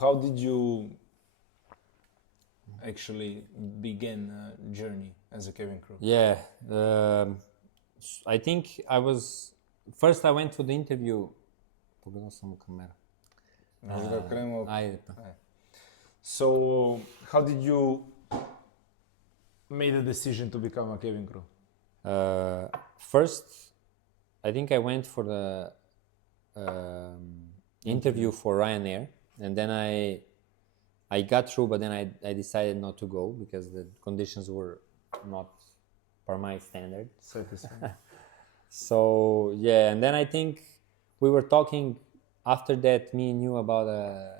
How did you actually begin a journey as a cabin crew? Yeah, I think first I went to the interview. Pogledao sam u kameru. Možda da krenemo. Ajde pa. So, how did you made a decision to become a cabin crew? First, I think I went for the interview for Ryanair, and then I got through, but then I decided not to go because the conditions were not per my standard. Satisfying. So yeah, and then I think we were talking after that, me and you, about a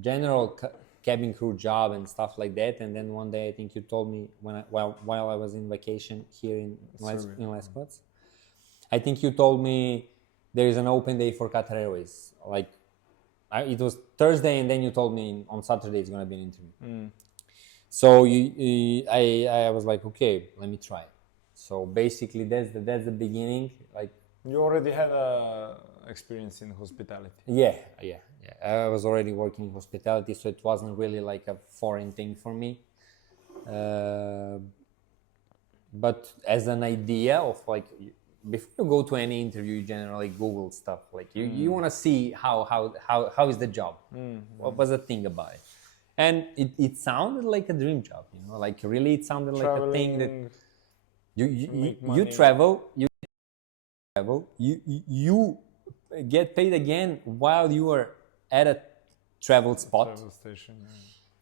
general cabin crew job and stuff like that. And then one day I think you told me while I was in vacation here in Lesquot's, I think you told me there is an open day for Qatar Airways. Like it was Thursday, and then you told me on Saturday it's gonna be an interview. So I was like, okay, let me try. So basically that's the beginning. Like you already had experience in hospitality. Yeah. I was already working in hospitality, so it wasn't really like a foreign thing for me. But as an idea of like, before you go to any interview, you generally Google stuff. Like you want to see how is the job? What was the thing about it? And it sounded like a dream job, you know, like really it sounded like a thing that you travel, you get paid again while you are at a travel spot. Travel station. Yeah.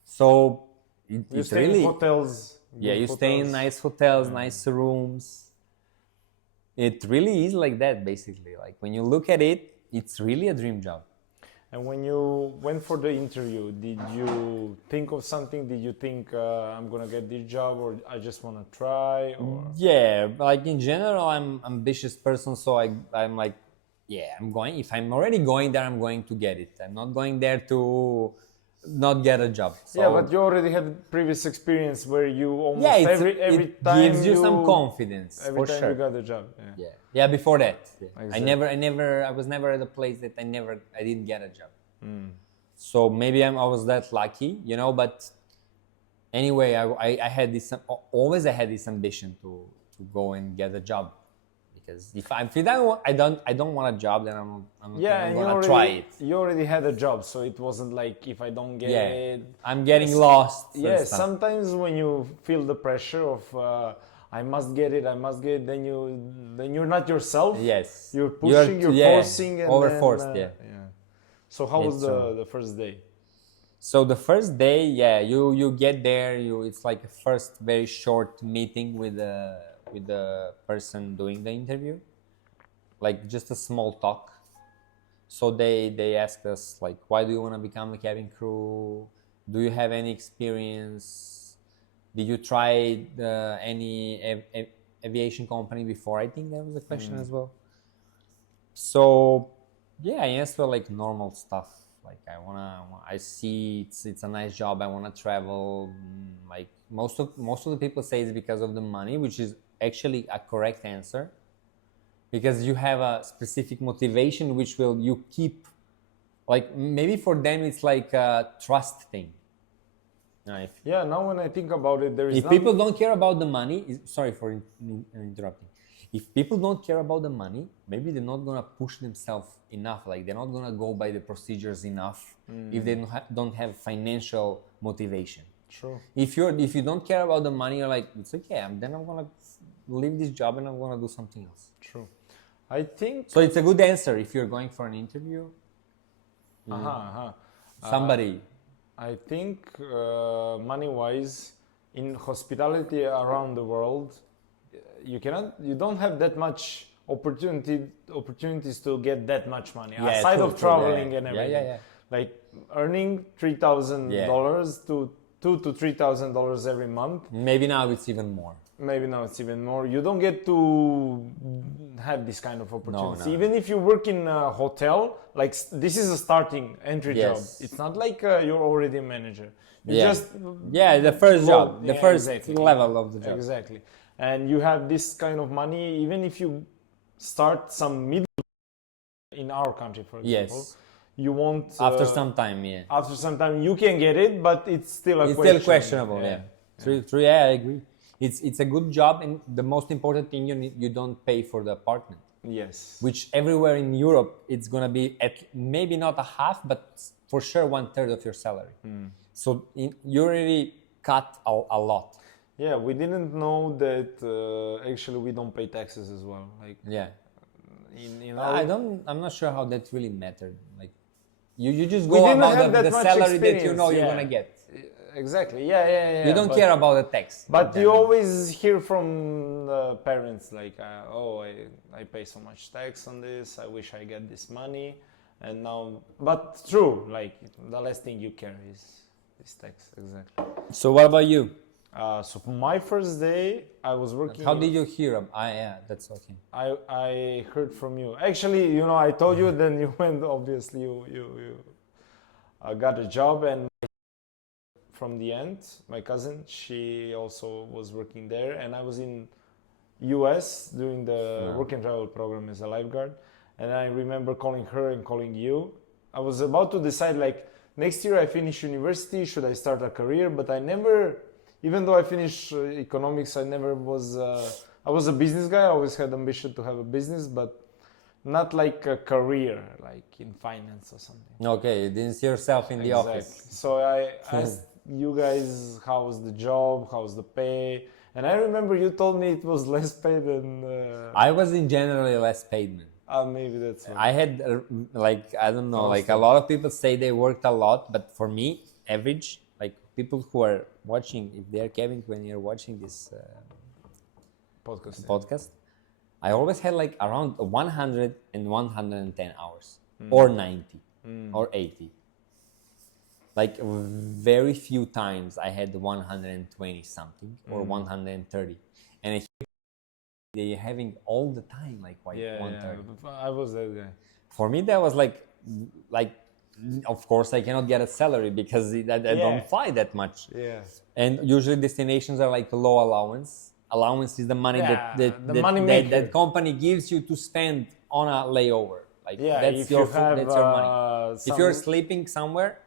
So you stay really in hotels. Yeah, you stay in nice hotels, nice rooms. It really is like that, basically. Like when you look at it, it's really a dream job. And when you went for the interview, did you think of something? Did you think I'm gonna get this job, or I just want to try? Or yeah, like in general, I'm an ambitious person, so I'm like, yeah, I'm going. If I'm already going there, I'm going to get it. I'm not going there to not get a job. So, yeah, but you already had previous experience where you almost every time gives you some confidence. Every for time sure. you got the job. Yeah. Before that, Exactly. I was never at a place that I didn't get a job. So maybe I was that lucky, you know. But anyway, I had this always. I had this ambition to go and get a job. Because if I don't want a job, then I'm gonna try it. You already had a job, so it wasn't like if I don't get it, I'm getting lost. Yeah, sometimes when you feel the pressure of I must get it, then you're not yourself. Yes, you're pushing, you're forcing, and overforced. Yeah. So how was the first day? So the first day, you get there. It's like a first very short meeting with the person doing the interview, like just a small talk. So they asked us like, why do you want to become a cabin crew? Do you have any experience? Did you try any aviation company before? I think that was a question as well. So yeah, I answered like normal stuff. Like I see it's a nice job. I want to travel. Like most of the people say it's because of the money, which is actually a correct answer, because you have a specific motivation which will you keep. Like maybe for them it's like a trust thing. Now when I think about it, there is. If people don't care about the money, sorry for interrupting. If people don't care about the money, maybe they're not gonna push themselves enough. Like they're not gonna go by the procedures enough if they don't have financial motivation. True. If you don't care about the money, you're like, it's okay. Then I'm gonna leave this job and I'm gonna do something else. True. I think so. It's a good answer if you're going for an interview. Somebody. I think money-wise, in hospitality around the world, you don't have that much opportunities to get that much money aside of traveling and everything. Like earning $3,000 to $2,000 to $3,000 every month. Maybe now it's even more. You don't get to have this kind of opportunity. No. Even if you work in a hotel, like this is a starting entry job. It's not like you're already a manager. The first job, the first level of the job. Exactly. And you have this kind of money, even if you start some middle in our country, for example. you won't. After some time, yeah. After some time, you can get it, but it's still a It's question. still questionable, yeah. True, yeah, I agree. It's a good job, and the most important thing, you don't pay for the apartment. Yes. Which everywhere in Europe, it's gonna be at maybe not a half, but for sure 1/3 of your salary. So you already cut a lot. Yeah, we didn't know that actually we don't pay taxes as well. Like Yeah. in our, I'm not sure how that really mattered. Like, you just We go didn't about have that the much salary that you know experience, you're yeah. gonna get. Exactly. Yeah. You don't but- care about the tax. But you always hear from the parents like, oh, I pay so much tax on this. I wish I get this money, and now. But true, like the last thing you care is tax. Exactly. So what about you? So my first day, I was working. How did you hear? Yeah, that's okay. I heard from you. Actually, you know, I told you. Then you went. Obviously, you got a job, and from the end, my cousin, she also was working there, and I was in US doing the work and travel program as a lifeguard. And I remember calling her and calling you. I was about to decide like next year I finish university, should I start a career? But I never, even though I finished economics, I never was. I was a business guy. I always had ambition to have a business, but not like a career, like in finance or something. Okay, you didn't see yourself in the office. So I asked you guys, how's the job, how's the pay? And I remember you told me it was less pay than... I was in generally less paid, man. Maybe that's why. I had like, I don't know, like a lot of people say they worked a lot, but for me, average, like people who are watching, if they're Kevin, when you're watching this podcast, I always had like around 100 and 110 hours or 90 or 80. Like very few times I had 120 something or 130, and they're having all the time like 130. I was that guy. For me, that was like, of course I cannot get a salary because I don't fly that much. Yeah. And usually destinations are like low allowance. Allowance is the money that company gives you to spend on a layover. Like that's your money. If you're sleeping somewhere,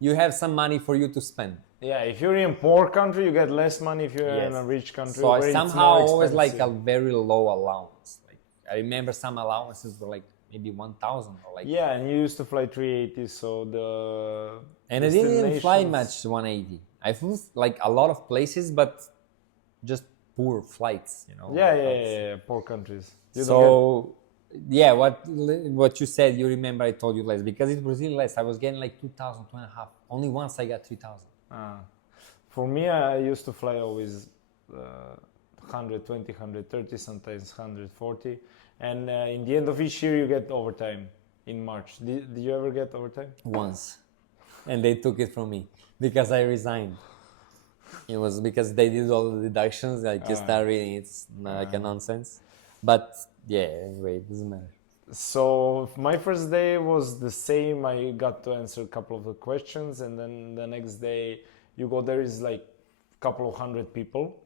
you have some money for you to spend. Yeah, if you're in a poor country, you get less money. If you're in a rich country, so where I it's somehow more always like expensive. a very low allowance. Like I remember some allowances were like maybe 1,000 or like. Yeah, and you used to fly 380, so the. And I didn't even fly destinations- much 180. I flew like a lot of places, but just poor flights, you know. Yeah, poor countries. You don't So yeah, what you said, you remember I told you less because it was really less. I was getting like 2,000, 2,500. Only once I got 3,000. For me, I used to fly always 120, 130, sometimes 140. And in the end of each year, you get overtime in March. Did you ever get overtime? Once, and they took it from me because I resigned. It was because they did all the deductions. Like you start reading, it's like a nonsense. But yeah, anyway, it doesn't matter. So my first day was the same. I got to answer a couple of the questions, and then the next day you go. There is like a couple of hundred people,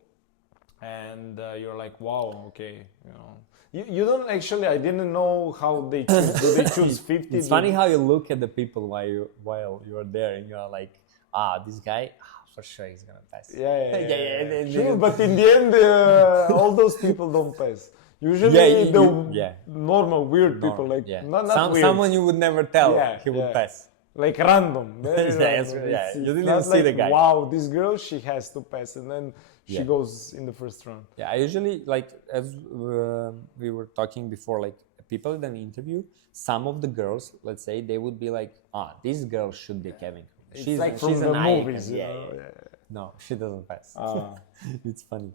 and you're like, wow, okay, you know. You don't actually. I didn't know how they choose. Do they choose 50? It's funny how you look at the people while you're there, and you're like, this guy, for sure he's gonna pass. Yeah. Sure, but in the end, all those people don't pass. Usually, normal weird people, like not weird. Someone you would never tell he would pass. Like random. Very random. You didn't not even see like, the guy. Wow, this girl, she has to pass, and then she goes in the first round. Yeah, I usually like as we were talking before, like people in an interview, some of the girls, let's say, they would be like, this girl should be Kevin. She's like from the movies, you know? No, she doesn't pass. It's funny.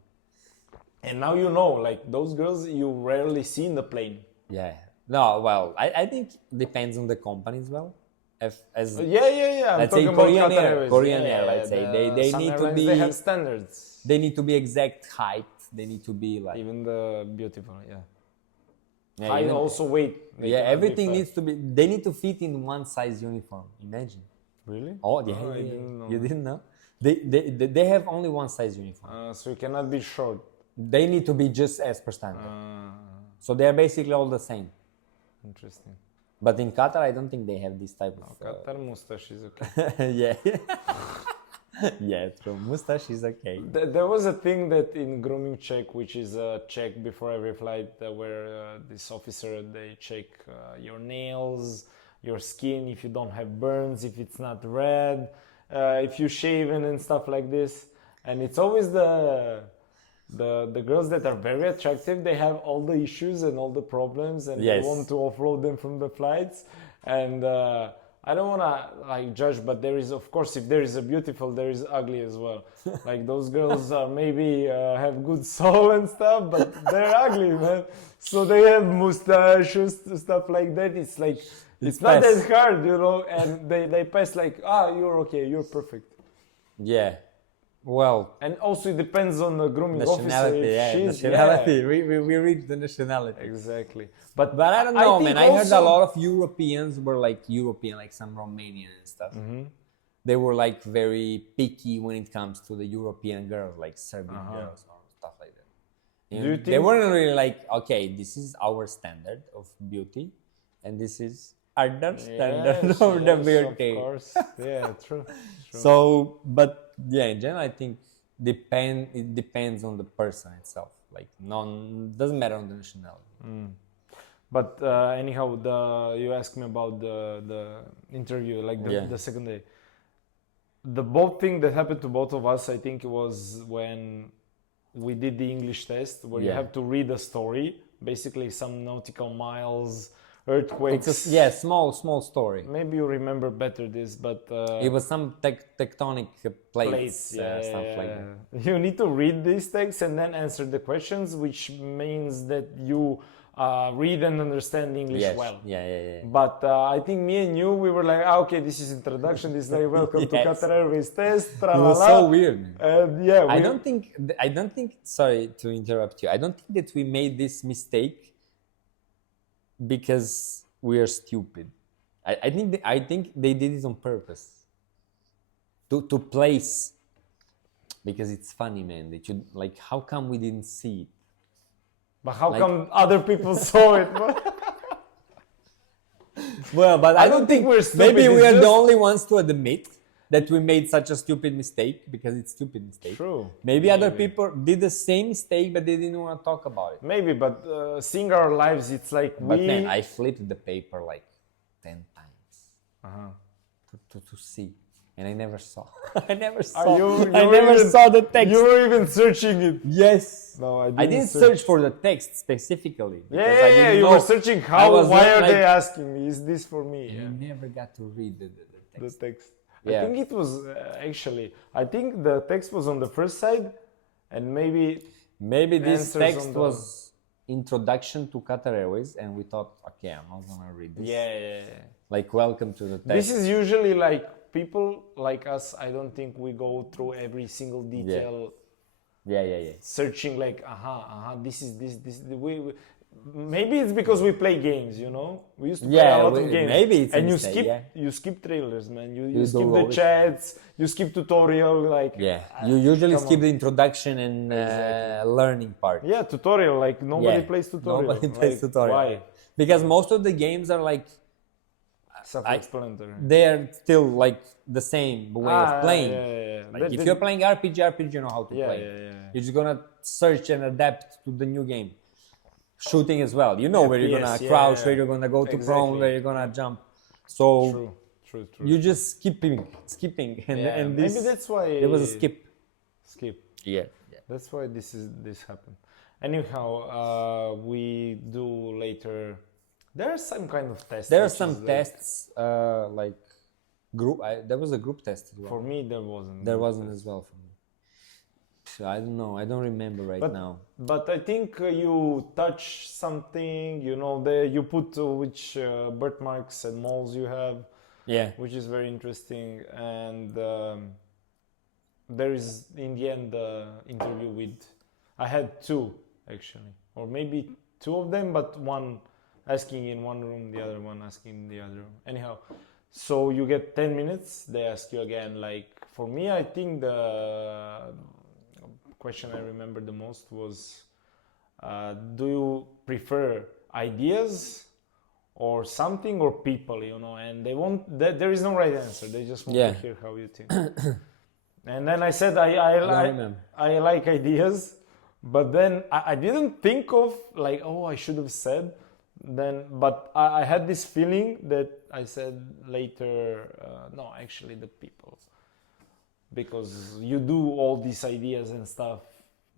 And now you know, like those girls you rarely see in the plane. Yeah. No, well, I think depends on the company as well. I'm let's talking say about Korean Qatar Air. Airways. Korean Air, let's say they some need to airlines, be. They have standards. They need to be exact height. They need to be like. Even the beautiful, Yeah, height, also weight. Everything needs to be. They need to fit in one size uniform. Imagine. Really? Oh yeah, I didn't know. You didn't know? They have only one size uniform. So you cannot be short. They need to be just as per standard. So they are basically all the same. Interesting. But in Qatar, I don't think they have this type of. Qatar mustache is okay. Yeah. Yeah, true. Mustache is okay. There was a thing that in grooming check, which is a check before every flight, where this officer, they check your nails, your skin, if you don't have burns, if it's not red, if you shaven and stuff like this. And it's always the girls that are very attractive. They have all the issues and all the problems, and Yes. they want to offload them from the flights. And I don't want to like judge, but there is, of course, if there is a beautiful, there is ugly as well. Like those girls are maybe have good soul and stuff, but they're ugly, man. So they have mustaches, stuff like that. It's like it's not pass. that hard, you know. And they pass like, you're okay, you're perfect. Yeah. Well, And also it depends on the grooming officer. nationality. If Yeah, she's- nationality. yeah, We reach the nationality. exactly. But I don't know, think man. I heard a also- lot of Europeans were like European, like some Romanian and stuff. They were like very picky when it comes to the European girls, like Serbian girls or stuff like that. Do you They think- weren't really like, okay, this is our standard of beauty, and this is our standard Yes, of the yes, beauty. Of course. Yeah, true. So, but yeah, in general, I think it depends on the person itself. Like, doesn't matter on the nationality. But anyhow, you asked me about the interview, like Yeah. the second day. The both thing that happened to both of us, I think, was when we did the English test, where you Yeah. have to read a story, basically some nautical miles, earthquakes. It's a small story. Maybe you remember better this, but It was some tectonic plates, stuff like that. You need to read these texts and then answer the questions, which means that you read and understand English Yes. well. Yeah. But I think me and you, we were like, okay, this is introduction. This is like welcome to Yes. Qatar Airways test. It was Tralala. so weird. Man. Yeah, I don't think. Sorry to interrupt you. I don't think that we made this mistake because we are stupid. I think they did it on purpose. To place, because it's funny, man. That you like. How come we didn't see it? But how like- come other people saw it? Well, but I don't think we're stupid. maybe we It's are the just- only ones to admit that we made such a stupid mistake because it's stupid mistake. True. Maybe other people did the same mistake, but they didn't want to talk about it. Maybe, but seeing our lives, it's like But we. man, I flipped the paper like 10 times Uh-huh. to see, and I never saw. I never Are saw. you I were never even- saw the text. You were even searching it. Yes. No, I didn't search for the text specifically. Yeah, because I yeah, didn't you know. were searching I how. was Why not are like- they asking me? Is this for me? I never got to read the The text. text. Yeah. I think it was actually. I think the text was on the first side, and maybe Maybe this Answers text on the- was introduction to Qatar Airways, and we thought, okay, I'm not gonna read this. yeah. Like, welcome to the text. This is usually like people like us. I don't think we go through every single detail, yeah. searching like, this is this. Maybe it's because we play games, you know. We used to play Yeah, a lot of games. maybe it's a and you mistake, skip yeah. you skip trailers, man. You You skip do the always. chats. You skip tutorial, like Yeah, you usually come skip on. the introduction and learning part. Yeah, tutorial. Like nobody Yeah, plays tutorial. Nobody plays Like, tutorial. Why? Because most of the games are like Self-explanatory. they are still like the same way of playing. Yeah. Like if you're playing RPG, you know how to play. Yeah. You're just gonna search and adapt to the new game. Shooting as well. You know where you're gonna FPS, crouch, yeah. where you're gonna go to Exactly. prone, where you're gonna jump. So True. you just skipping, and Yeah, and this maybe that's why it was a skip. Skip. Yeah. That's why this happened. Anyhow, we do later. There are some kind of tests. There are which some is like- tests like group. There was a group test as well. For me, there wasn't. There wasn't as well for me. I don't know. I don't remember right now. But I think you touch something. You know, you put which birthmarks and moles you have, Yeah. which is very interesting. And there is in the end interview with. I had two actually, or maybe two of them, but one asking in one room, the other one asking in the other room. Anyhow, so you get 10 minutes. They ask you again. Like for me, I think the question I remember the most was, do you prefer ideas or something, or people, you know, and they want that there is no right answer. They just want Yeah. to hear how you think. And then I said remember. I like ideas, but then I didn't think of like, oh, I should have said then, but I had this feeling that I said later, no, actually the people, because you do all these ideas and stuff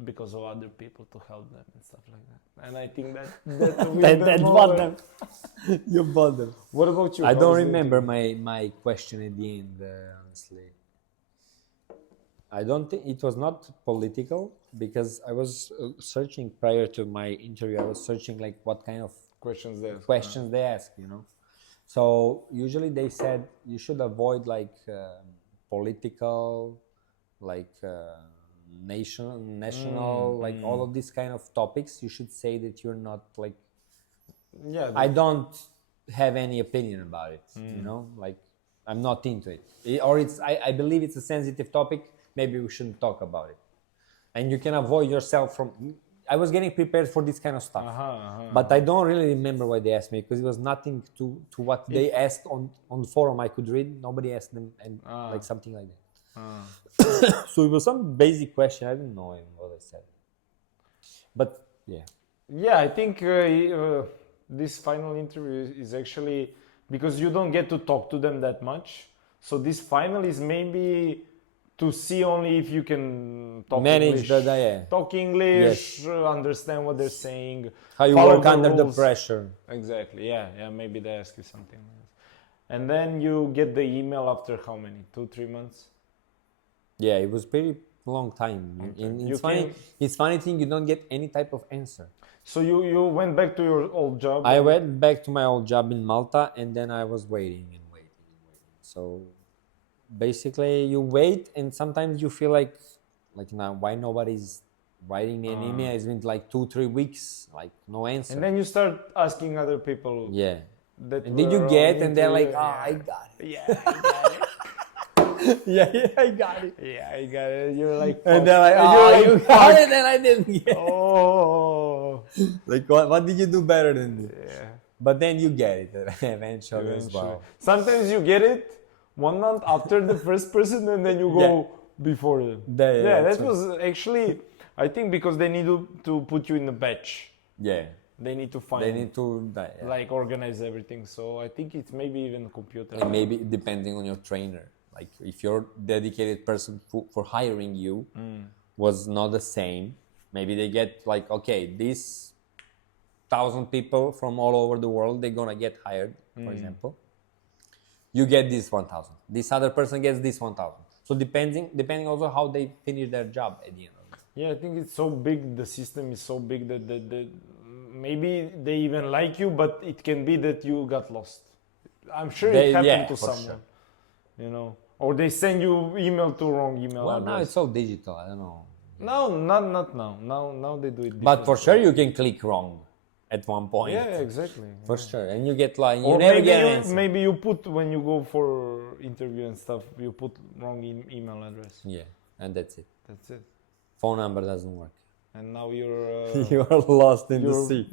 because of other people to help them and stuff like that. And I think that That bought them. You bought them. What about you? I How don't was the remember interview? my question at the end, honestly. I don't think it was not political because I was searching prior to my interview. I was searching like what kind of Questions there. questions they ask, you know. So usually they said you should avoid like political, like national, like all of these kind of topics. You should say that you're not like Yeah. I don't have any opinion about it, you know, like I'm not into it. Or it's I believe it's a sensitive topic, maybe we shouldn't talk about it. And you can avoid yourself from I was getting prepared for this kind of stuff. But I don't really remember what they asked me because it was nothing to what they asked on the forum I could read. Nobody asked them and like something like that. So it was some basic question. I didn't know even what I said. But yeah. Yeah, I think this final interview is actually because you don't get to talk to them that much. So this final is maybe to see only if you can talk Manage English, the talk English, understand what they're saying, how you follow work under the rules. pressure. Exactly. Yeah. Maybe they ask you something like that. And then you get the email after how many? 2-3 months? Yeah, it was pretty long time. Okay. And You it's funny. came- It's funny thing you don't get any type of answer. So you went back to your old job? I went back to my old job in Malta, and then I was waiting and waiting and waiting. So basically, you wait, and sometimes you feel like now why nobody's writing me an email? It's been like 2-3 weeks, like no answer. And then you start asking other people. Yeah. That And then you were get, on and they're like, interview. I got it. Yeah, I got it. Yeah, I got it. Yeah, I got it. You're like, And they're like, and oh, you're you like, got fuck. it, and I didn't get it. Oh, Like, what did you do better than me? yeah. But then you get it eventually as well. Sometimes you get it 1 month after the first person, and then you go before them. Yeah, that true. was actually, I think, because they need to put you in a batch. Yeah. They need to find, They need to, like, organize everything. So I think it's maybe even a computer. and maybe depending on your trainer. Like if your dedicated person for hiring you was not the same, maybe they get like, okay, these 1,000 people from all over the world, they're gonna get hired, for example. You get this 1,000. This other person gets this 1,000. So depending also how they finish their job at the end of it. Yeah, I think it's so big, the system is so big that maybe they even like you, but it can be that you got lost. I'm sure it happened to for someone, sure. you know. Or they send you email to wrong email Well, address. now it's so digital. I don't know. No, not now. Now they do it. But for differently. sure, you can click wrong at one point. Yeah, exactly. For sure, and you get like you Or never maybe get an you, answer. maybe you put when you go for interview and stuff, you put wrong email address. Yeah, and that's it. That's it. Phone number doesn't work. And now you're You are lost in the you're- sea.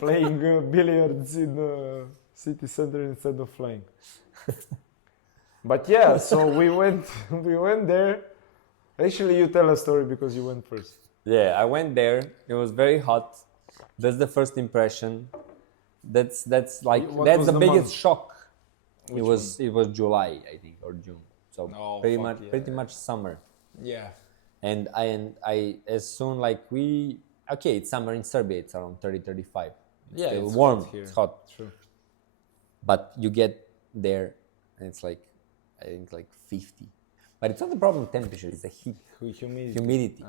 playing billiards in the city center instead of flying. But yeah, so we went there. Actually, you tell a story because you went first. Yeah, I went there. It was very hot. That's the first impression. That's like What that's was the the biggest month? shock. Which It was July, I think, or June. So Oh, pretty fuck much yeah. pretty much summer. Yeah. And I as soon like it's summer in Serbia. It's around 30-35. It's Yeah, still it's warm. hot here. It's hot. True. But you get there, and it's like I think like 50. But it's not the problem temperature. It's the heat, humidity,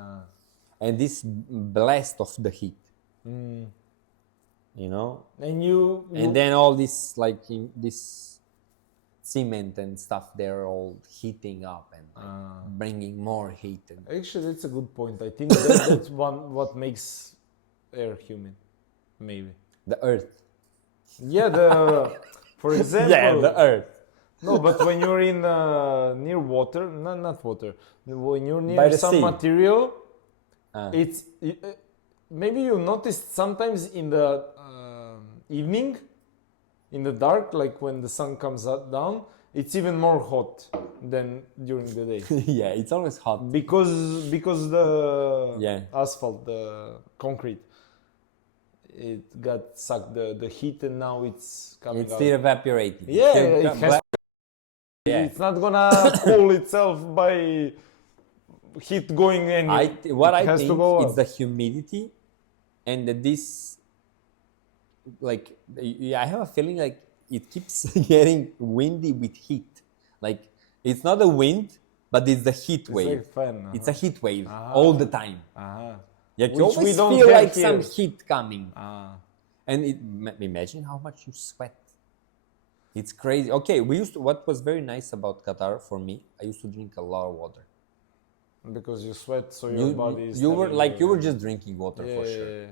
and this blast of the heat. You know, And you and then all this like this cement and stuff, they're all heating up and like, bringing more heat. And actually, that's a good point. I think that's what makes air humid, maybe. the earth. Yeah, for example. Yeah, the earth. No, but when you're in near water, not water, when you're By near the some sea. material, Ah. it's maybe you noticed sometimes in the evening, in the dark, like when the sun comes out down, it's even more hot than during the day. Yeah, it's always hot. Because the Yeah. asphalt, the concrete, it got sucked the heat, and now it's coming It's out. still evaporating. Yeah, Still it has. Yeah. It's not gonna cool itself by heat going in. What I has think to go it's up. the humidity, and this, like, I have a feeling like it keeps getting windy with heat. Like, it's not a wind, but it's the heat It's wave. like fan. It's a heat wave Ah. all the time. Uh-huh. Like, you Which we always don't feel have like here. some heat coming. Ah. And imagine how much you sweat. It's crazy. Okay, what was very nice about Qatar for me, I used to drink a lot of water. Because you sweat, so your body is. You were telling like, you were just drinking water for sure. Yeah.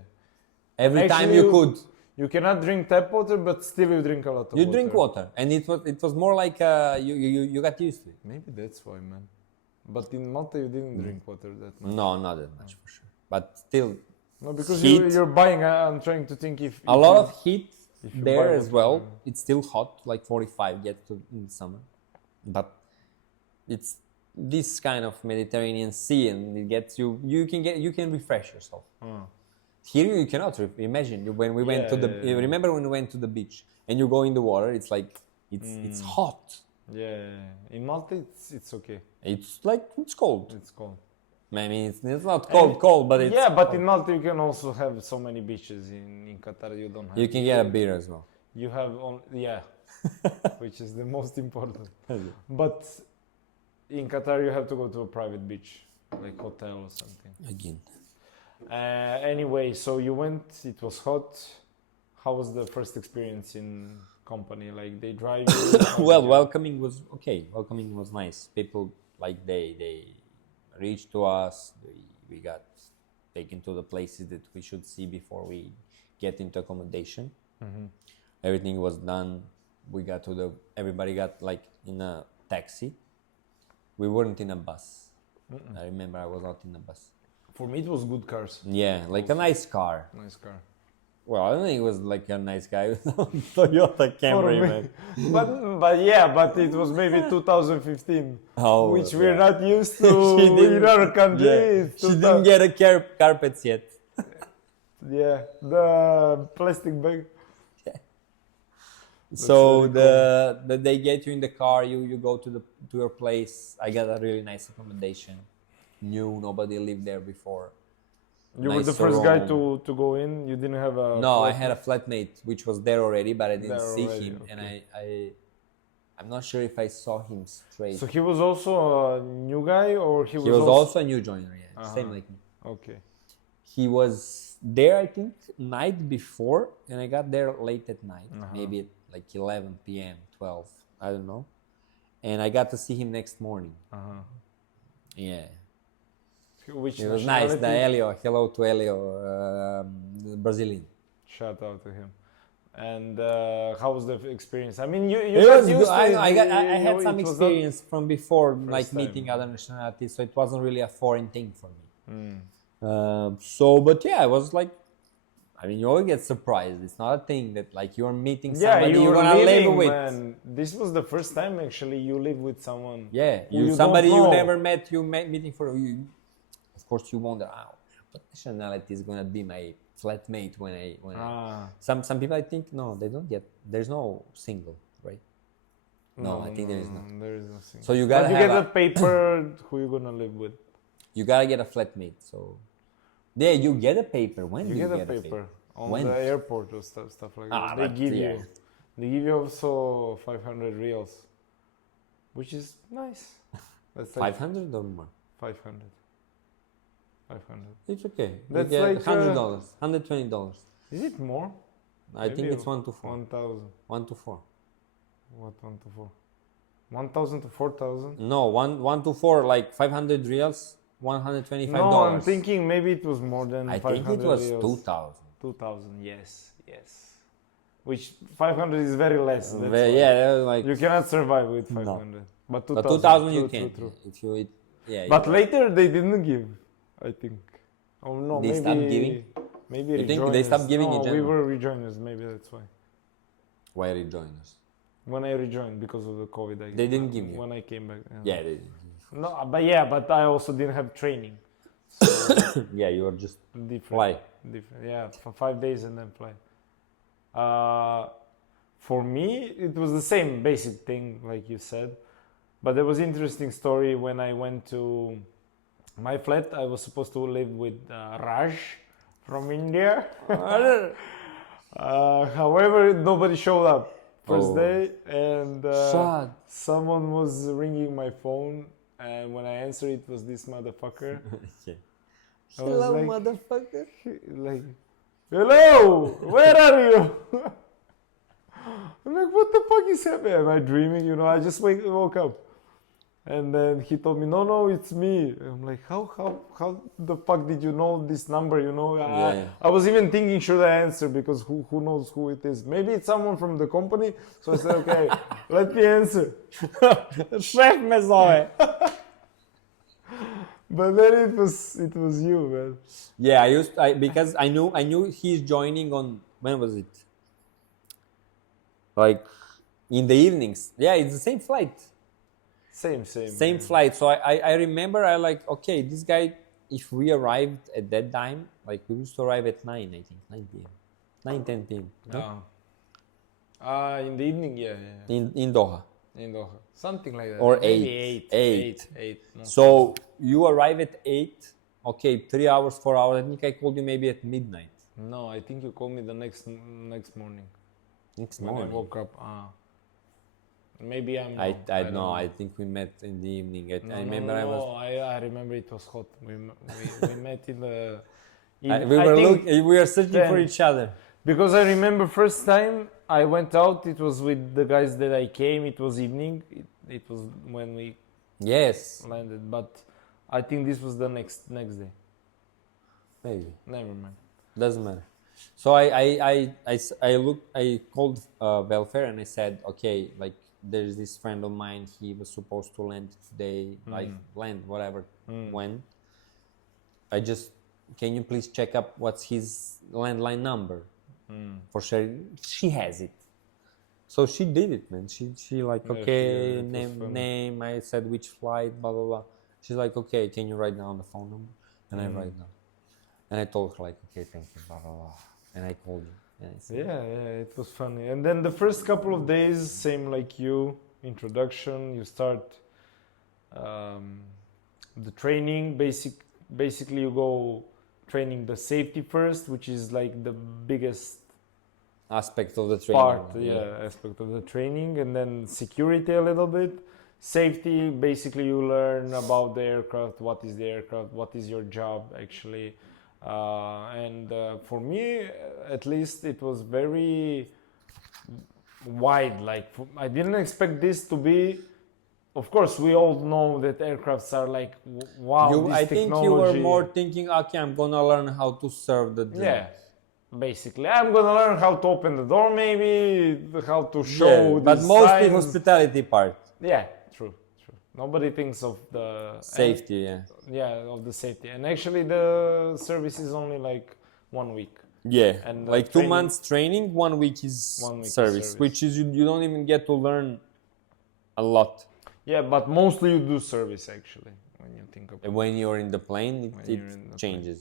Every time Actually, you could. You cannot drink tap water, but still you drink a lot of water. You drink water, and it was more like you got used to it. Maybe that's why, man. But in Malta, you didn't drink water that much. No, not that much for sure. But still, No, because heat. you're buying. I'm trying to think if a lot of heat if you there buy as water, well. yeah. It's still hot, like 45 gets to in the summer, but it's this kind of Mediterranean Sea, and it gets you. You can refresh yourself. Here you cannot imagine when we went to the. Yeah. Remember when we went to the beach and you go in the water? It's like it's hot. Yeah, in Malta it's okay. It's like it's cold. It's cold. I mean, it's not cold, but it's yeah, but cold. in Malta you can also have so many beaches. In Qatar you don't have. You can get a beer as well. You have which is the most important. But in Qatar you have to go to a private beach, like hotel or something. Again. Anyway, so you went. It was hot. How was the first experience in company? Like they drive you? Well, welcoming was okay. Welcoming was nice. People like they reached to us. We got taken to the places that we should see before we get into accommodation. Everything was done. We got to everybody got like in a taxi. We weren't in a bus. I remember I was not in a bus. For me, it was good cars. Yeah, like a nice car. Nice car. Well, I don't think it was like a nice guy. Toyota Camry, man. but it was maybe 2015, Oh, which we're yeah. not used to in our country. Yeah. It's She 2000 didn't get a carpets yet. Yeah, the plastic bag. So they get you in the car. You go to your place. I got a really nice accommodation. New, nobody lived there before. You were the Nice first guy room. to go in. You didn't have a. No, I flat- had a flatmate which was there already, but I didn't There see already, him, and okay. I'm not sure if I saw him straight. So he was also a new guy, or he He was also a new joiner, yeah, same like me. Okay. He was there, I think, night before, and I got there late at night, maybe at like 11 p.m., 12, I don't know. And I got to see him next morning. Yeah. Which It was nice. The nationality? Elio, hello to Elio, Brazilian. Shout out to him. And how was the experience? I mean, you It got was used good. to I it. know. I had some It was not- experience from before, like time. meeting other nationalities, so it wasn't really a foreign thing for me. Mm. But yeah, I was like, I mean, you always get surprised. It's not a thing that like you're meeting Yeah, somebody you you're were gonna living, live with. man. This was the first time actually you live with someone. Yeah, who you somebody don't you know. never met, meeting for you. Of course, you wonder, what nationality is gonna be my flatmate when I. Some people I think no, they don't get. There's no single, right? No, I think there is not. There is no single. So you gotta But you have get a paper who you gonna live with. You gotta get a flatmate. So yeah, you get a paper. When You do you get a paper on When? the airport or stuff like that. but yeah. They give you also 500 reals, which is nice. That's like 500 or more? 500. 500. It's okay. That's you get like, $100, $120. Is it more? I think Maybe it's 1 to 4. 1,000. 1 to 4. What 1 to 4? 1,000 to 4,000? No, 1 to 4, like 500 reals, $125. No, I'm thinking maybe it was more than I 500 think it was reals. 2,000. 2,000, yes. Which 500 is very less. That's why. Yeah, that was like. You cannot survive with No. 500. But But 2,000, 2,000 you true, can. true. If you eat, yeah. But you- later they didn't give, I think. Oh no, They maybe stopped giving? Maybe You think they rejoiners. stopped giving in No, we general? were rejoiners. Maybe that's why. Why rejoin us? When I rejoined because of the COVID. They didn't give you. When I came back. Yeah, they did. No, but I also didn't have training. Yeah, you were just Different. fly. Different. Yeah, for 5 days and then fly. For me, it was the same basic thing, like you said. But there was interesting story when I went to my flat. I was supposed to live with Raj from India. However, nobody showed up first day, and Sad. someone was ringing my phone, and when I answered, it was this motherfucker. Yeah. I was Hello, like- motherfucker. Like, hello, where are you? I'm like, what the fuck is happening? Am I dreaming? You know, I just woke up. And then he told me, no, it's me. I'm like, how the fuck did you know this number? You know, Yeah. I was even thinking, should I answer? Because who knows who it is? Maybe it's someone from the company. So I said, okay, let me answer. Chef me zove. But then it was you, man. Yeah, because I knew he's joining on, when was it? Like in the evenings. Yeah, it's the same flight. Same. Same flight. So I remember I like, okay, this guy, if we arrived at that time, like we used to arrive at 9, I think, 9 p.m. 9, 10 p.m. No? In the evening, yeah. In Doha. In Doha. Something like that. Or Maybe 8. 8. No. So you arrive at 8, okay, 3 hours, 4 hours. I think I called you maybe at midnight. No, I think you called me the next morning. Next When morning. I woke up. Maybe I'm. I wrong. don't know. I think we met in the evening. No, I remember I was. I remember it was hot. We met in the. We were searching for 10. each other. Because I remember first time I went out. It was with the guys that I came. It was evening. It was when we Yes. landed. But I think this was the next day. Maybe. Never mind. Doesn't matter. So I called welfare and I said, okay, like there's this friend of mine. He was supposed to land today, like land whatever when. Can you please check up what's his landline number? For sure, she has it. So she did it, man. She like, Yeah, okay, it was funny. name. I said which flight, blah blah blah. She's like, okay, can you write down the phone number? And I write down. And I told her like, okay, thank you, blah blah blah. And I called you. And I said, Yeah, it was funny. And then the first couple of days, same like you, introduction. You start the training. Basically, you go training the safety first, which is like the biggest aspect of the training. Aspect of the training, and then security a little bit. Safety, basically, you learn about the aircraft. What is the aircraft? What is your job actually? And for me, at least, it was very wide. Like I didn't expect this to be. Of course, we all know that aircrafts are like wow. I think you were more thinking, okay, I'm gonna learn how to serve the drink. Yeah, basically, I'm gonna learn how to open the door, maybe how to show. But these mostly signs. hospitality part. Yeah, true. Nobody thinks of the Safety, of the safety. And actually, the service is only like 1 week. Yeah, And like 2 training- months training, 1 week is 1 week is service, service. which is you don't even get to learn a lot. Yeah, but mostly you do service actually when you think of it. When you're in the plane, When you're in the it changes.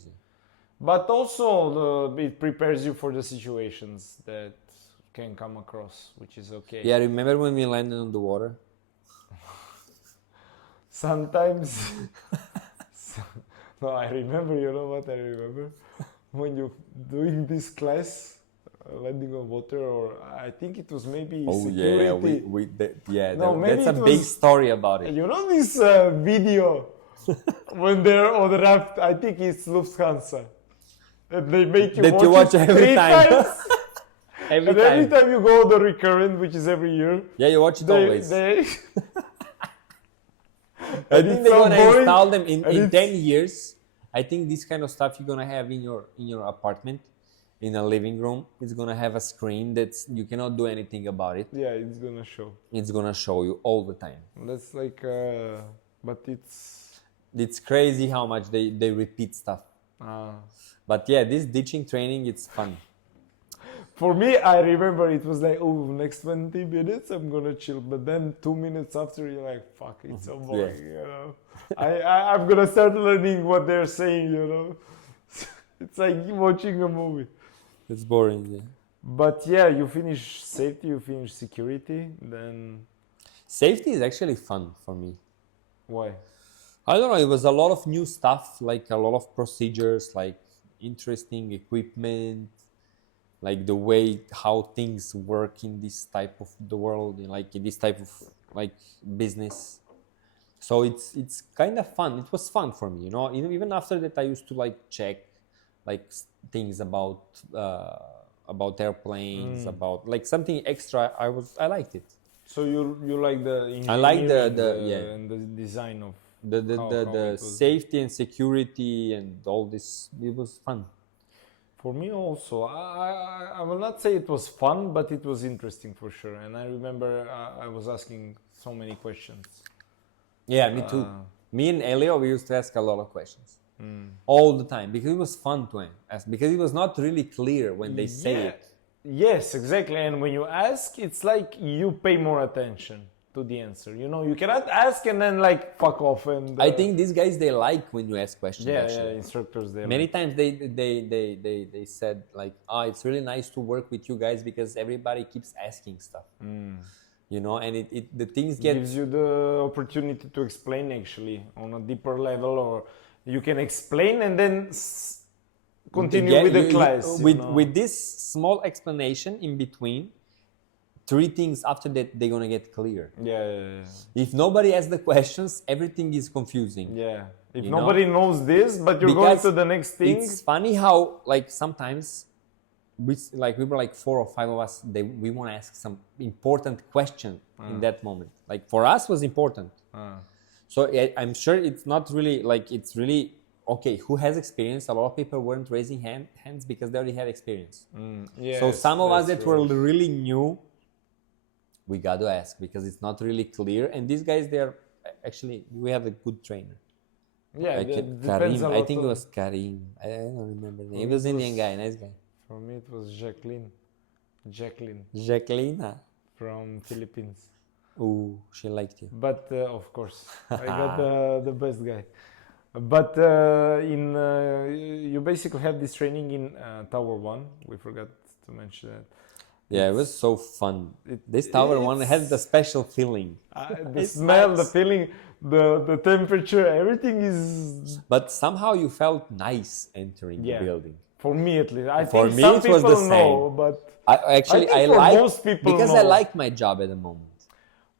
But also it prepares you for the situations that can come across, which is okay. Yeah, remember when we landed on the water? Sometimes. No, I remember. You know what I remember? When you're doing this class, landing on water, or I think it was maybe security. No, maybe that's a it big was- story about it. You know this video when they're on the raft? I think it's Lufthansa. And they make you That you watch watch it every 3 time. times. Every And every time you go the recurrent, which is every year, Yeah, you watch it always. they I think it's they're so gonna boring, install them and in it's- 10 years. I think this kind of stuff you're gonna have in your apartment, in a living room. It's gonna have a screen that you cannot do anything about it. yeah, it's gonna show. It's gonna show you all the time. That's like, but It's crazy how much they repeat stuff. But yeah, this ditching training, it's fun. For me, I remember it was like, oh, next 20 minutes I'm gonna chill. But then 2 minutes after, you're like, fuck, it's so boring, you know. I'm gonna start learning what they're saying, you know. It's like watching a movie. It's boring. Yeah. But yeah, you finish safety, you finish security, then Safety is actually fun for me. why? I don't know. It was a lot of new stuff, like a lot of procedures, like interesting equipment, like the way how things work in this type of the world, like in this type of like business. So it's kind of fun. It was fun for me, you know. Even after that, I used to like check like things about airplanes, about like something extra. I liked it. So you like the I like engineering yeah. and the design of the how the, it the was. safety and security and all this. It was fun. For me also, I will not say it was fun, but it was interesting for sure. And I remember I was asking so many questions. Yeah, me too. Me and Elio, we used to ask a lot of questions all the time because it was fun to ask, because it was not really clear when they say it. Yes, exactly. And when you ask, it's like you pay more attention to the answer. You know, you cannot ask and then like fuck off. And I think these guys, they like when you ask questions. Actually, instructors they many like. times they said like, it's really nice to work with you guys because everybody keeps asking stuff. You know, and it the things get Gives you the opportunity to explain actually on a deeper level, or you can explain and then continue with the class. with this small explanation in between. 3 things after that they're gonna get clear. Yeah. If nobody asks the questions, everything is confusing. Yeah. If You nobody knows this, but you're going to the next thing. It's funny how like sometimes we were like 4 or 5 of us. We want to ask some important question in that moment. Like for us was important. So I'm sure it's not really like it's really okay. Who has experience? A lot of people weren't raising hands because they already had experience. So some of us that were really new, we got to ask because it's not really clear. And these guys, they're actually, we have a good trainer. Yeah, like depends Karim. a lot. I think it was Karim. I don't remember the name. He was an Indian guy, nice guy. For me, it was Jacqueline. Jacqueline. From Philippines. Oh, she liked you. But of course, I got the best guy. But you basically have this training in Tower 1. We forgot to mention that. Yeah, it was so fun. This Tower 1 has the special feeling. The smell, nice. The feeling, the temperature, everything is... But somehow you felt nice entering the building. For me at least. I for think me some it was people the same. know, but... I like most people because know. I like my job at the moment.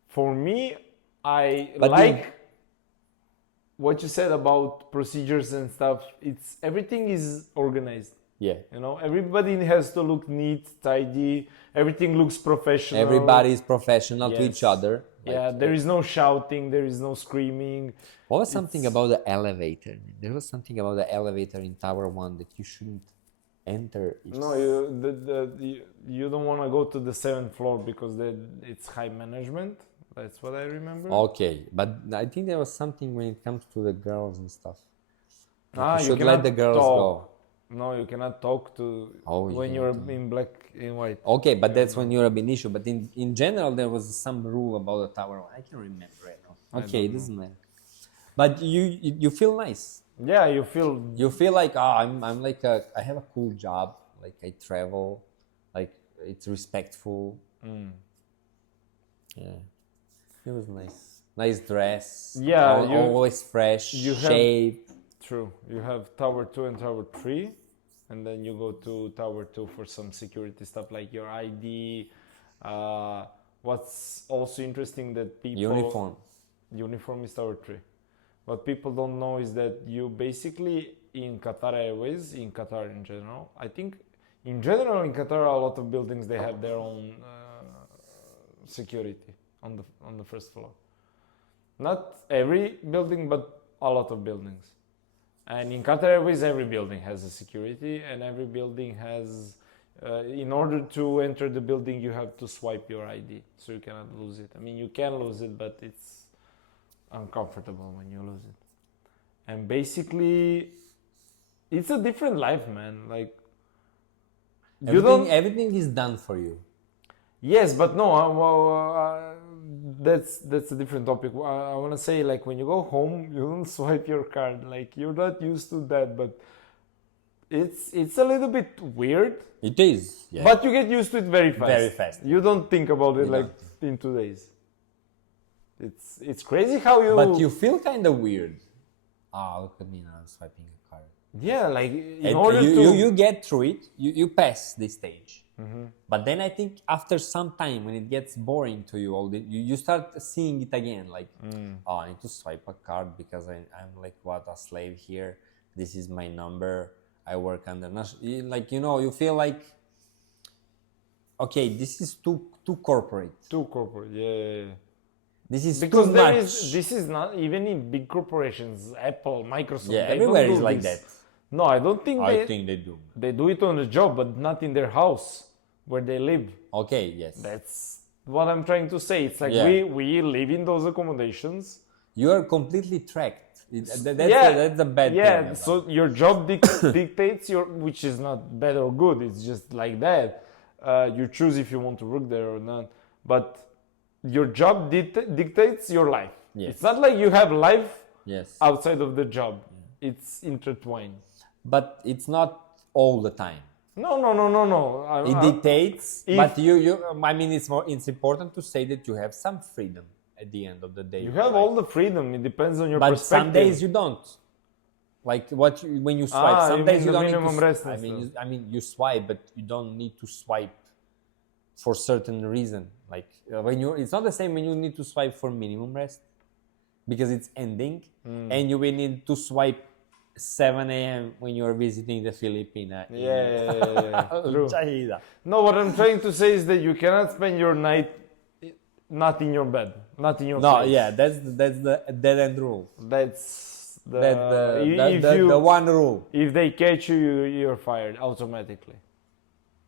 For me, I like what you said about procedures and stuff. It's everything is organized. Yeah. You know, everybody has to look neat, tidy. Everything looks professional. Everybody is professional to each other. Yeah, there is no shouting, there is no screaming. What was something about the elevator? There was something about the elevator in Tower 1 that you shouldn't enter. No, you don't want to go to the 7th floor because it's high management. That's what I remember. Okay, but I think there was something when it comes to the girls and stuff. You should let the girls go. No, you cannot talk to when you're in black and white. Okay, but that's when you're a big issue. But in general, there was some rule about the Tower 1. I can't remember right now. Okay, it doesn't matter. But you feel nice. Yeah, you feel like I'm like I have a cool job. Like I travel, like it's respectful. Yeah, it was nice. Nice dress. Yeah, always fresh, shaved. True. You have Tower 2 and Tower 3, and then you go to Tower 2 for some security stuff like your ID. What's also interesting that people... Uniform is Tower 3. What people don't know is that you basically, in Qatar Airways, in Qatar in general, I think in general in Qatar a lot of buildings, they have their own security on the first floor. Not every building, but a lot of buildings. And in Qatar Airways, every building has a security, and every building has, in order to enter the building, you have to swipe your ID, so you cannot lose it. I mean, you can lose it, but it's uncomfortable when you lose it. And basically, it's a different life, man. Like, You don't. Everything is done for you. Yes, but no. That's a different topic. I want to say, like, when you go home, you don't swipe your card. Like, you're not used to that, but it's a little bit weird. It is. Yeah. But you get used to it very fast. Very fast. You don't think about it You like don't. in 2 days. It's crazy how you. But you feel kind of weird. Look at me now, I'm swiping a card. Yeah, like in And order you get through it, you pass this stage. Mm-hmm. But then I think after some time, when it gets boring to you, you start seeing it again. Like, I need to swipe a card because I'm like, what, a slave here. This is my number. I work under like, you feel like, okay, this is too corporate. Too corporate, yeah. This is Because too there much. this is not even in big corporations, Apple, Microsoft. Yeah, they everywhere don't is do like this. that. No, I don't think I think they do. they do it on the job, but not in their house where they live. Okay, yes. That's what I'm trying to say. It's like Yeah. we live in those accommodations. You are completely tracked. That's the bad thing. Yeah, about so your job dictates which is not bad or good. It's just like that. You choose if you want to work there or not. But your job dictates your life. Yes. It's not like you have life Yes. outside of the job. It's intertwined. But it's not all the time. No. It dictates, if- but I mean, it's important to say that you have some freedom at the end of the day. You have all the freedom. It depends on your but perspective. some days you don't. Like when you swipe, you some mean days you the don't need minimum to. rest I and mean, stuff. you swipe, but you don't need to swipe for certain reason. Like it's not the same when you need to swipe for minimum rest because it's ending, and you will need to swipe 7 a.m. when you're visiting the Philippines. Yeah. True. True. No, what I'm trying to say is that you cannot spend your night not in your bed, not in your No, place. yeah, that's the dead end rule. That's the That's the one rule. if they catch you, you're fired automatically.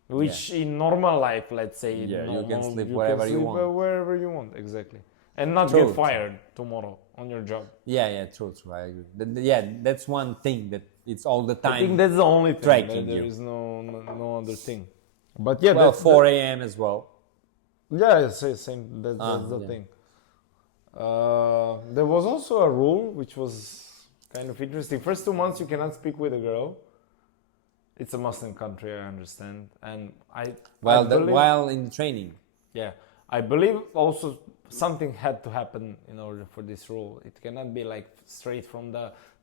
Which in normal life, let's say, Yeah, you can normal, sleep wherever you sleep want. Wherever you want, exactly, and not True, get fired tomorrow on your job. Yeah, true. I agree. Yeah, that's one thing that it's all the time. I think that's the only thing. tracking There you. is no other thing. But yeah, well, that's 4 a.m. as well. Yeah, same. That's the yeah. thing. There was also a rule which was kind of interesting. First 2 months you cannot speak with a girl. It's a Muslim country, I understand, and I believe, While in the training. yeah, I believe also something had to happen in order for this rule. It cannot be like straight from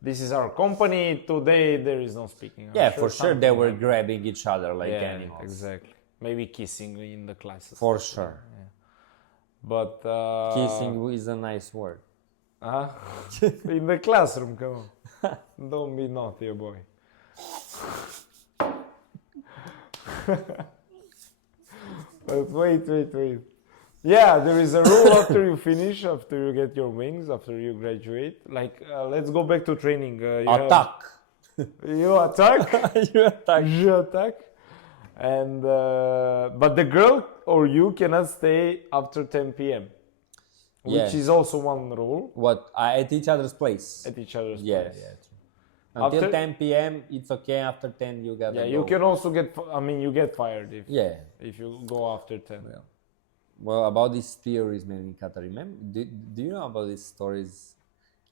this is our company today. There is no speaking. I'm Yeah, for sure they something were happened. grabbing each other like Yeah, animals. exactly. Maybe kissing in the classes. For sure. But Kissing is a nice word. in the classroom, come on. Don't be naughty, boy. But wait. Yeah, there is a rule after you finish, after you get your wings, after you graduate. Like, let's go back to training. Attack. You attack. You attack. You attack. And but the girl or you cannot stay after 10 p.m. Which Yeah. is also one rule What? At each other's place. at each other's Yeah, place. yeah. True. Until After- 10 p.m. it's okay. After 10 you gotta Yeah, go. you can also you get fired Yeah. if you go after 10. Well, about these theories, man, in Qatar. Remember? Do you know about these stories?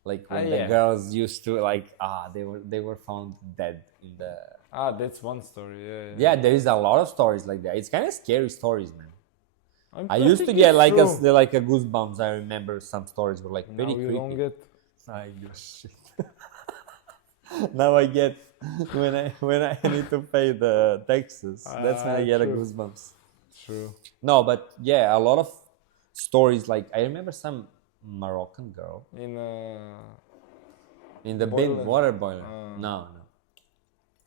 Like when the Yeah. girls used to they were found dead in the. That's one story. Yeah, there is a lot of stories like that. It's kind of scary stories, man. I used to think get it's true. like a goosebumps. I remember some stories were like Now very you creepy. don't get. I get shit. Now I get when I need to pay the taxes. That's when I get a true. goosebumps. True. No, but yeah, a lot of stories. Like I remember some Moroccan girl in the Boiler? water boiler. No,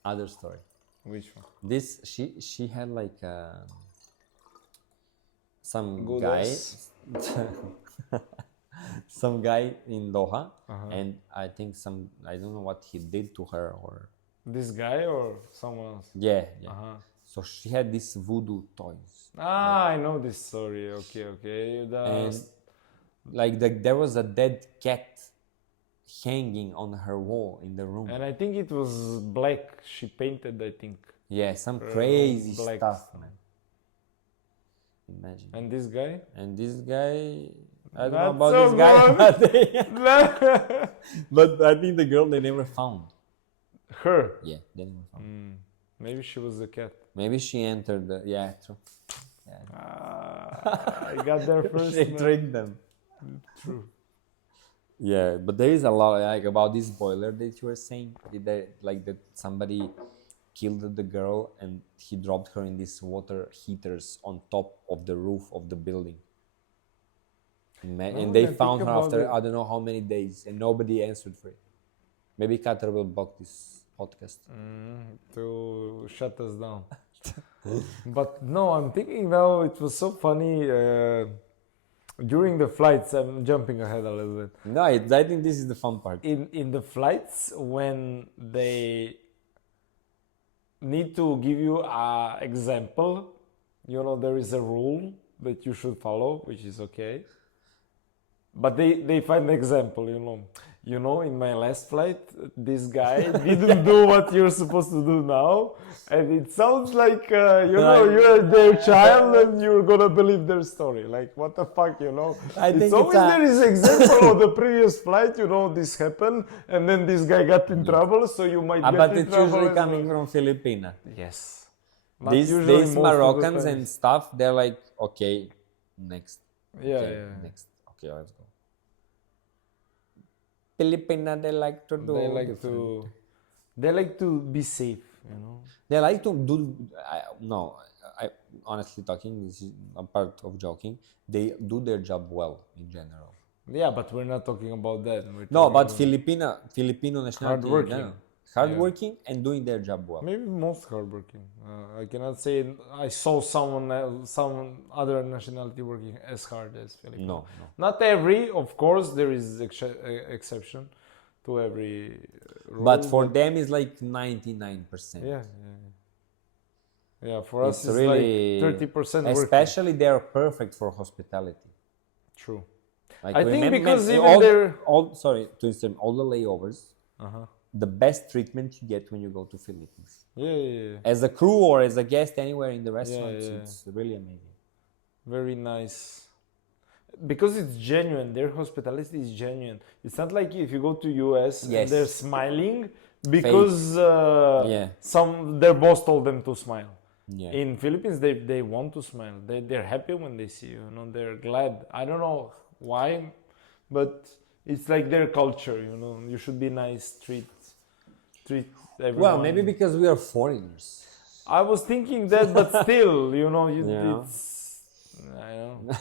other story. Which one? This she had like some Good guy, ass? some guy in Doha, and I think I don't know what he did to her or This guy or someone else? yeah. Uh-huh. So she had these voodoo toys, I know this story. Okay. and like there was a dead cat hanging on her wall in the room. And I think it was black. She painted, I think. Yeah, some crazy black stuff, man. Imagine. And this guy? And this guy, I don't know Not about so this guy, good. but, but I think the girl they never found. Her? Yeah, they never found. Maybe she was the cat. Maybe she entered the, yeah, true. Yeah. I got there first. She man. tricked them. True. Yeah, but there is a lot like about this boiler that you were saying. Did they, like that somebody killed the girl and he dropped her in these water heaters on top of the roof of the building. And they found her after I don't know how many days and nobody answered for it. Maybe Qatar will block this podcast. To shut us down. But no, I'm thinking now it was so funny during the flights. I'm jumping ahead a little bit. No, I think this is the fun part. In the flights when they need to give you an example, you know, there is a rule that you should follow, which is okay. But they find an example, you know, in my last flight, this guy didn't do what you're supposed to do now, and it sounds like you're their child and you're gonna believe their story. Like, what the fuck, I think it's always there is example of the previous flight, this happened, and then this guy got in trouble, so you might get but in it's trouble. usually as coming well. from Filipina. Yes. These Moroccans and stuff, they're like, okay, next. Yeah, Okay, yeah. next. Okay, let's go. Filipina, they like to do. They like to be safe, They like to do. I honestly talking. This is a part of joking. They do their job well in general. Yeah, but we're not talking about that. No, but Filipino nationality, Hardworking. hardworking and doing their job well. Maybe most hardworking. I cannot say I saw some other nationality working as hard as Filipino. No. Not every, of course, there is exception to every rule. But for them, it's like 99%. Yeah. For us, It's it's really like 30% working. Especially they are perfect for hospitality. True. Like I think because even sorry to interrupt, all the layovers, the best treatment you get when you go to Philippines. Yeah. As a crew or as a guest anywhere in the restaurants, it's really amazing. Very nice. Because it's genuine. Their hospitality is genuine. It's not like if you go to US and they're smiling because their boss told them to smile. Yeah. In Philippines, they want to smile. They're happy when they see you. They're glad. I don't know why, but it's like their culture. You should be nice. Treat everyone. Well, maybe because we are foreigners. I was thinking that, but still, it's I don't know.